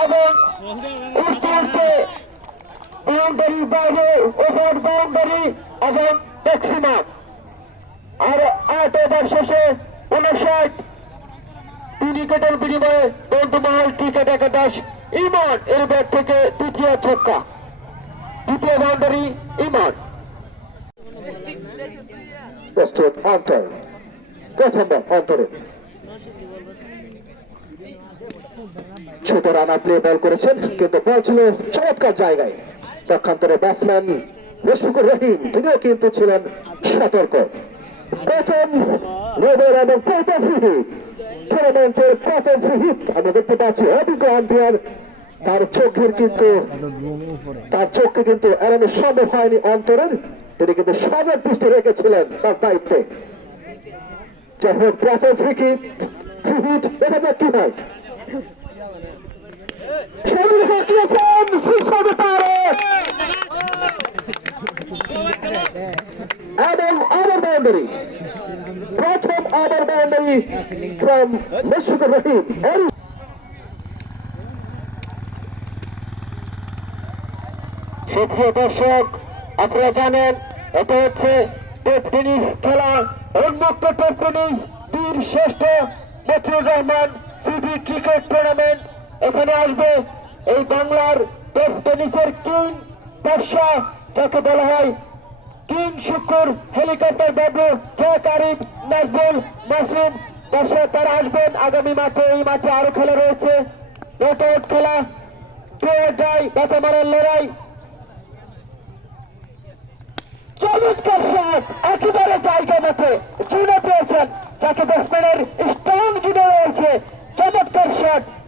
এবং বাউন্ডারি বাইরে over boundary এবং ম্যাক্সিমাম আর আট ওভার শেষে উনষাট উইকেটের বিনিময়ে বন্ধুমহল ক্রিকেট একাদশ ইমন এর ব্যাট থেকে দ্বিতীয় ছক্কা দ্বিতীয় বাউন্ডারি ইমন প্রথম অন্তরে ছোট রানা প্লে বল করেছেন, কিন্তু বল ছিল চমৎকার জায়গায়। পক্ষান্তরে ব্যাটসম্যান মুশফিকুর রহিম, তিনিও কিন্তু ছিলেন সতর্ক। প্রথম নোবেল এবং প্রথম টুর্নামেন্টের প্রথম আমরা দেখতে পাচ্ছি। অভিজ্ঞ তার চোখের কিন্তু তার চোখকে কিন্তু সম্ভব হয়নি অন্তরের। তিনি কিন্তু সজাগ দৃষ্টি রেখেছিলেন তার দায়িত্বে। হোক, প্রথম ফ্রি হিট দেখা যাক কি হয় শরীর হাঁকিয়েছেন শীর্ষ পারে এবং আবার বাউন্ডারি প্রথম দর্শক আপনারা জানেন এটা হচ্ছে টেপ টেনিস খেলা উন্মুক্ত টেপ টেনিস বীর শ্রেষ্ঠ Motiur Rahman CV cricket tournament এখানে আসবে এই বাংলার টেপ টেনিসের কিং ব্যবসা, যাকে বলা হয় কিং শুকুর হেলিকপ্টার বাবু শেখ আরিফ নাজবুল মাসুম। ব্যবসা তারা আসবেন। আগামী মাঠে, এই মাঠে আরও খেলা রয়েছে। নট খেলা স্ট্রং জুনে রয়েছে। চমৎকার শট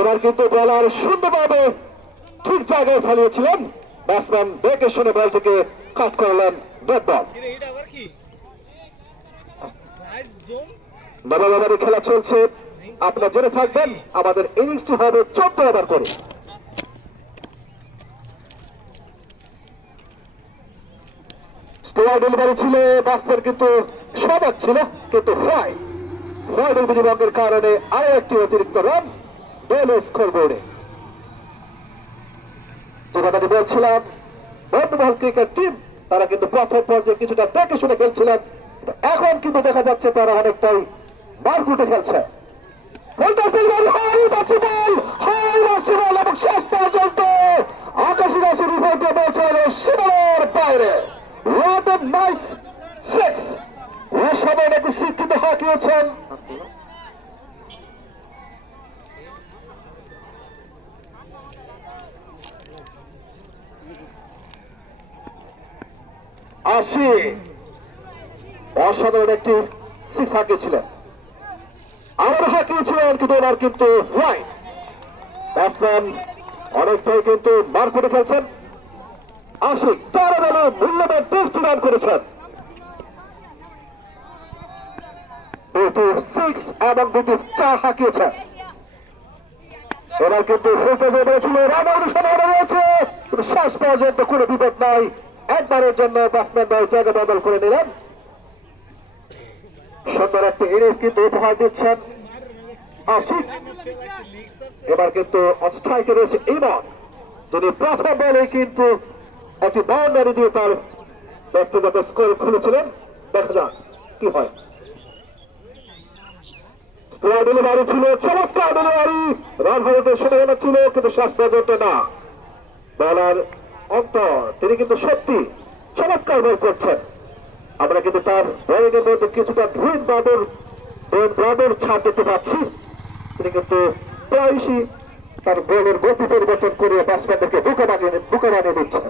এবার কিন্তু বলার সুন্দরভাবে ঠিক জায়গায় ফেলিয়েছিলেন। ব্যাটসম্যান বেকে শুনে বল থেকে কাট করলেন ডেড বল বাবা বাবার খেলা চলছে। আপনারা জেনে থাকবেন আমাদের ইনিংসটি হবে চোদ্দ ওভার করে। স্কোয়ার ডেলিভারি ছিল ব্যাটসম্যান কিন্তু সজাগ ছিল কিন্তু ফ্রাই ফ্রাইডের বিনিময়ের কারণে আরও একটি অতিরিক্ত রান ডেল স্কোর বোর্ডে। যে কথাটি বলছিলাম, বর্তমান ক্রিকেট টিম, তারা কিন্তু প্রথম পর্যায়ে কিছুটা দেখে শুনে খেলছিলেন এখন কিন্তু দেখা যাচ্ছে তারা অনেকটাই খেলছে। সবাই নাকি স্বীকৃত হাঁকিয়েছেন আশি। অসাধারণ একটি সিক্স হাঁকিয়েছিলেন আবার হাঁকিয়েছিলেন কিন্তু ওনার কিন্তু রাইট ব্যাটসম্যান অনেকটাই কিন্তু মার করে ফেলছেন। আশিক তেরো বলে মূল্যবান টেস্ট রান করেছেন। দুটি সিক্স এবং দুটি চার হাঁকিয়েছেন। এবার কিন্তু ফোর্সে বলেছিল রান অনুসরণ রয়েছে শেষ পর্যন্ত কোনো বিপদ নাই। একবারের জন্য ব্যাটসম্যান দল জায়গা বদল করে নিলেন। সুন্দর একটি ইনিংস কিন্তু উপহার দিচ্ছেন আশিক। এবার কিন্তু অস্ট্রাইকে রয়েছে ইমন। যিনি প্রথম বলে কিন্তু একটি বাউন্ডারি দিয়ে তার ব্যক্তিগত স্কোর খুলেছিলেন। দেখা যাক কি হয়। ছিল, চমৎকার ছিল, কিন্তু শেষ পর্যন্ত না। বলার অন্তর তিনি কিন্তু সত্যি চমৎকার বল করছেন। আমরা কিন্তু তার বলিংয়ের মধ্যে কিছুটা তিনি কিন্তু প্রায়শই তার গতি পরিবর্তন করে ব্যাটসম্যানদেরকে বুকে বানিয়ে বুকে বানিয়ে দিচ্ছেন।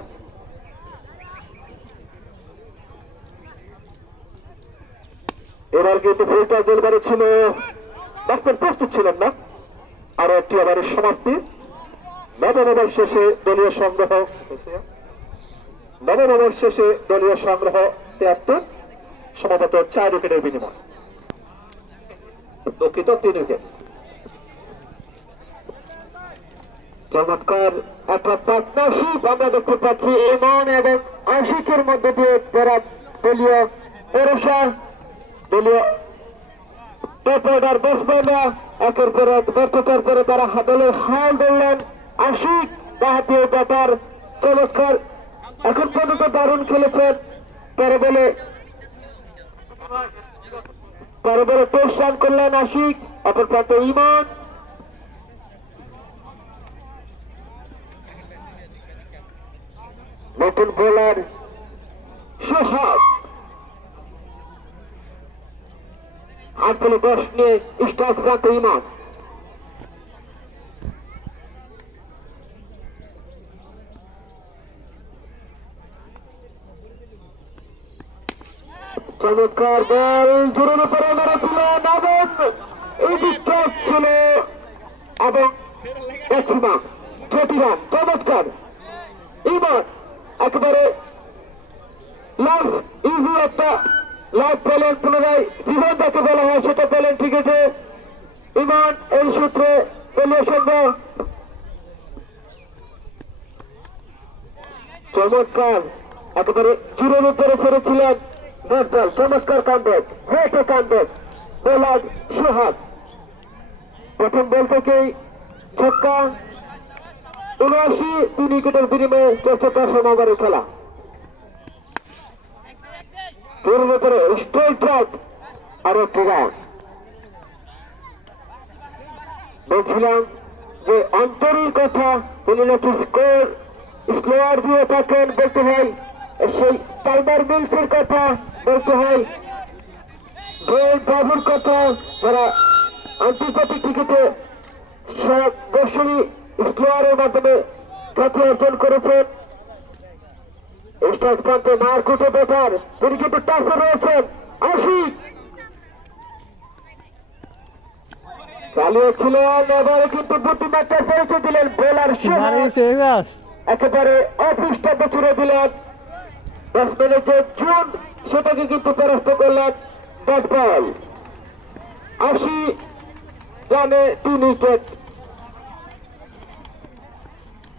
এবার কিন্তু ফিল্টার ডেলিভারি ছিল, ব্যাটসম্যান প্রস্তুত ছিলেন না। আরও একটি ওভারের সমাপ্তি। নবম ওভার শেষে দলীয় সংগ্রহ নবম ওভার শেষে দলীয় সংগ্রহ তিয়াত্তর সম্ভবত চার উইকেটের বিনিময়। দুঃখিত, তিন উইকেট। চমৎকার একটা পার্টনারশিপ আমরা দেখতে পাচ্ছি ইমন এবং আশিকের মধ্যে দিয়ে তারা দলীয় পৌরসা দলীয় টপরাডার বসবেনা একের পর এক ব্যর্থতার পরে তারা দলের হাল ধরলেন। আশিক বাহাতি ব্যাপার চমৎকার, এখন পর্যন্ত দারুণ খেলেছেন তারা বলে তারা বলে তেইশ রান করলেন আশিক, অপর প্রান্তে ইমন। নতুন বোলার সোহাগ। আট বলে দশ নিয়ে স্টার্ট প্রান্ত ইমান। চমৎকার বল জোরানো পরে মেরেছিল নবম এই ছিল এবং চমৎকার। এবার একেবারে লাভ ইজি একটা পুনরায় জীবন যাকে বলা হয়, সেটা ঠিক আছে। ইমান এই সূত্রে পেলে সম্ভব চমৎকার। একেবারে চুরের উপরে ছেড়েছিলেন নেটবল চমৎকার কান্ডেক হেট কান্ডেক বোলার সোহাগ প্রথম বল থেকেই ছক্কা উনআশি তিন উইকেটের বিনিময়ে চৌষট্টি সমাবারে খেলা এর ভেতরে স্ট্রেট ড্রপ আর রান বলছিলাম যে অন্তরের কথা তিনি নাকি স্কোর স্লোয়ার দিয়ে থাকেন বলতে হয় সেই টাইমার মিলসের কথা ড্রেল বাবুর কথা যারা আন্তর্জাতিক ক্রিকেটে দর্শনী স্কোয়ারের মাধ্যমে খ্যাতি অর্জন করেছেন। স্টার্ট প্রান্তে মারকুটে বেটার তিনি কিন্তু টাচে রয়েছেন। আশিক চালিয়েছিলেন এবারে কিন্তু দুটি ম্যাচের পরিচয় দিলেন বোলার একেবারে অফিসটা বেছুড়ে দিলেন। ব্যাটসম্যানের যে জুন সেটাকে কিন্তু পরাস্ত করলেন ব্যাট বল আশি রানে তিন উইকেট।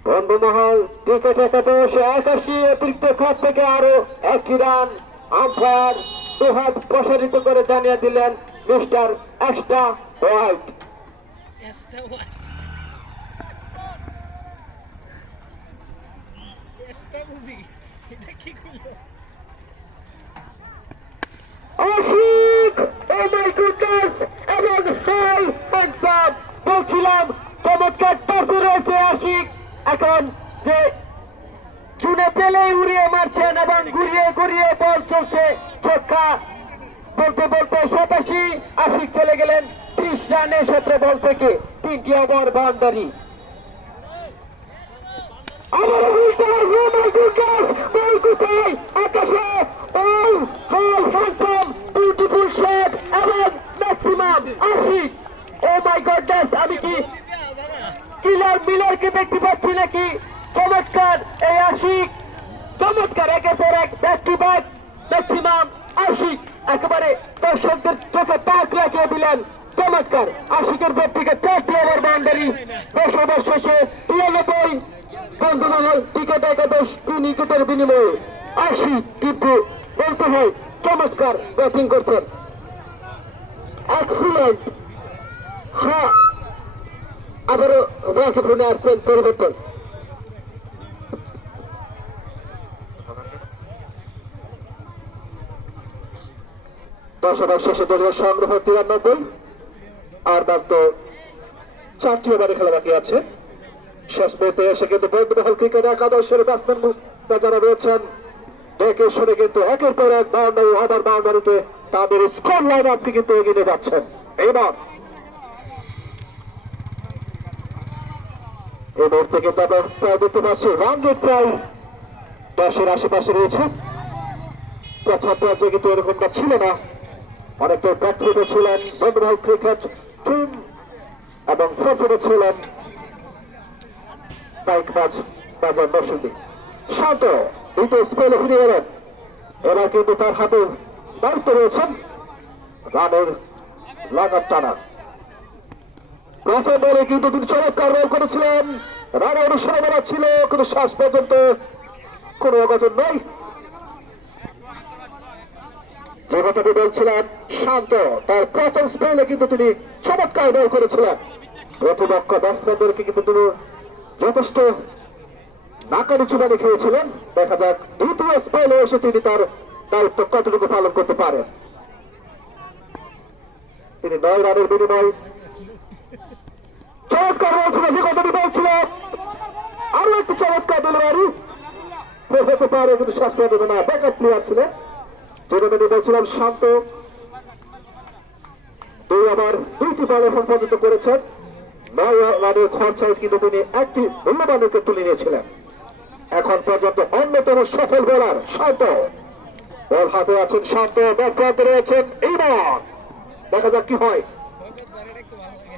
বন্ধুমহল, ক্রিকেট একাদশ একাশি অতিরিক্ত খাত থেকে আরও একটি রান আম্পায়ার দুহাত প্রসারিত করে জানিয়ে দিলেন mister extra white Esta what? Esta music. এটা কি করল আশিক ও মাই গুডনেস এবং হাই হ্যান্ডসাম বলছিলাম চমৎকার টসে রয়েছে আশিক এখন যে চুনে পেলেই উড়িয়ে মারছেন এবং ঘুরিয়ে ঘুরিয়ে বল চলছে, ছক্কা। বলতে বলতে সাতাশি, আশিক চলে গেলেন ত্রিশ রানের সতেরো বল থেকে। তিনটি ওভার বাউন্ডারি। গডনেস আমি কি কিলার মিলারকে দেখতে পাচ্ছি নাকি? চমৎকার, এই আশিক। চমৎকার, একের পর এক back to back maximum Ashik. একেবারে দর্শকদের চোখে পাক রাখিয়ে দিলেন চমৎকার। আশিকের ব্যাট থেকে চারটি ওভার বাউন্ডারি দশ ওভার শেষে তিরানব্বই। বন্ধুমহল টিকেট একাদশ তিন উইকেটের বিনিময়ে আশিক কিন্তু বলতে হয় চমৎকার ব্যাটিং করছেন। এক্সিলেন্ট হ্যাঁ। আবারও ব্যাকে আসছেন পরিবর্তন। দশ শেষে দলীয় সংগ্রহ তিরানব্বই, আর মাত্র চারটি ওভারে খেলা বাকি আছে। শেষ মুহূর্তে এসে কিন্তু বৈদ্যমহল ক্রিকেট একাদশের যারা রয়েছেন। দেখে শুনে কিন্তু একের পর এক বাউন্ডারি ওভার বাউন্ডারিতে তাদের স্কোর লাইন আপনি কিন্তু এগিয়ে যাচ্ছেন। এবার মুহূর্তে কিন্তু আমরা প্রায় দেখতে পাচ্ছি রান প্রায় দশের আশেপাশে রয়েছে। প্রথম পর্যায়ে কিন্তু এরকমটা ছিল না। অনেকটা ব্যাকফুটে ছিলেন বন্ধুভাই ক্রিকেট টিম এবং ফ্রন্টফুটে ছিলেন বাইক মাছ বাজার বসতি। শান্ত, দ্বিতীয় স্পেলে ফিরে গেলেন এবার কিন্তু তার হাতে দায়িত্ব রয়েছেন। রানের লাগার টানা। প্রথম বলে কিন্তু তিনি চমৎকার রোল করেছিলেন। রানা অনুসরণ ছিল, কিন্তু শেষ পর্যন্ত কোনো অগচন নেই। যে কথাটি শান্ত, তার প্রথম স্পেলে কিন্তু তিনি চমৎকার বল করেছিলেন। প্রতিপক্ষ ব্যাটসম্যানদেরকে কিন্তু তিনি যথেষ্ট নাকানি চুবা দেখিয়েছিলেন। দেখা যাক, দ্বিতীয় স্পেলে এসে তিনি তার দায়িত্ব কতটুকু পালন করতে পারেন। তিনি নয় রানের বিনিময় চমৎকার হয়েছিল যে কথাটি বলছিল আরও একটি চমৎকার ডেলিভারি হতে পারে কিন্তু শেষ পর্যন্ত না। ব্যাকআপ প্লেয়ার ছিলেন। যেটা আমি বলছিলাম, শান্ত। দুই আবার দুইটি বল এখন পর্যন্ত করেছেন। নয় রানের খরচায় কিন্তু তিনি একটি মূল্যবান উইকেট তুলে নিয়েছিলেন। এখন পর্যন্ত অন্যতম সফল বোলার শান্ত। বল হাতে আছেন শান্ত, ব্যাট প্রান্তে রয়েছেন ইমন দেখা যাক কি হয় ভগত বারের একটু ভালো লাগে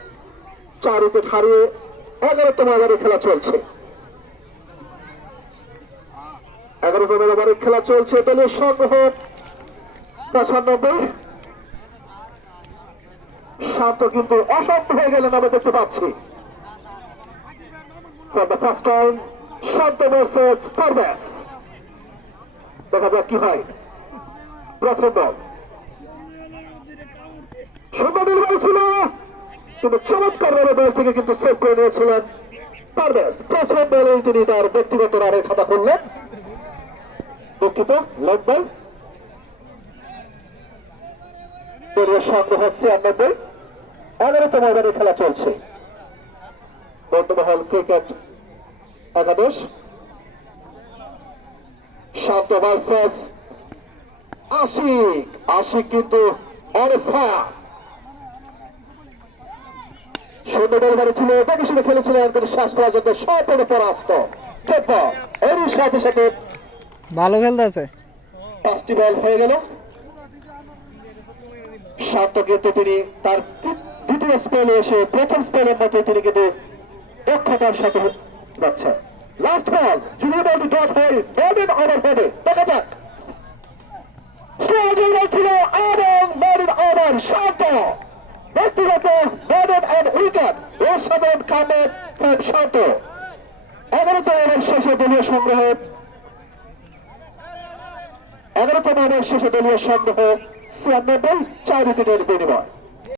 চার উইকেট হারিয়ে এগারোতম ওভারে খেলা চলছে। এগারোতম ওভারে খেলা চলছে দলীয় সংগ্রহ পঁচানব্বই। শান্ত কিন্তু অশান্ত হয়ে গেলেন আমরা দেখতে পাচ্ছি। First time, শান্ত পারভেজ দেখা যাক কি হয়। প্রথম বল সুন্দর নির্মাণ ছিল। কিন্তু চমৎকার ভাবে বল থেকে কিন্তু সেভ করে নিয়েছিলেন। পারভেজ প্রথম বলেই তিনি তার ব্যক্তিগত রানের খাতা করলেন। দুঃখিত লেগ বল সংগ্রহ ছিয়ানব্বই। ওভারে খেলা চলছে। বর্তমান ক্রিকেট একাদশ। শান্ত ভার্সেস আশিক আশিক কিন্তু অনেক ফায়ার সুন্দর ডেলিভারি ছিল দেখে শুনে খেলেছিলেন কিন্তু শেষ পর্যন্ত সম্পূর্ণ পরাস্ত। এরই সাথে সাথে ভালো খেলতেছে পাঁচটি বল হয়ে গেল। শান্ত কিন্তু তিনি তার দ্বিতীয় স্পেলে এসে প্রথম স্পেলের মতো তিনি কিন্তু দক্ষতার সাথে যাচ্ছেন লাস্ট বল জুনিয়র বলটি ডট হয়ে বলেন ওভার হবে দেখা যাক। ছিল এবং বলেন ওভার শান্ত ব্যক্তিগত বলেন অ্যান্ড উইকেট ওসাবেন কামের শান্ত। এগারোতম ওভার শেষে দলীয় সংগ্রহ। এগারোতম ওভার শেষে দলীয় সংগ্রহ ছিয়ানব্বই চার উইকেটের বিনিময়।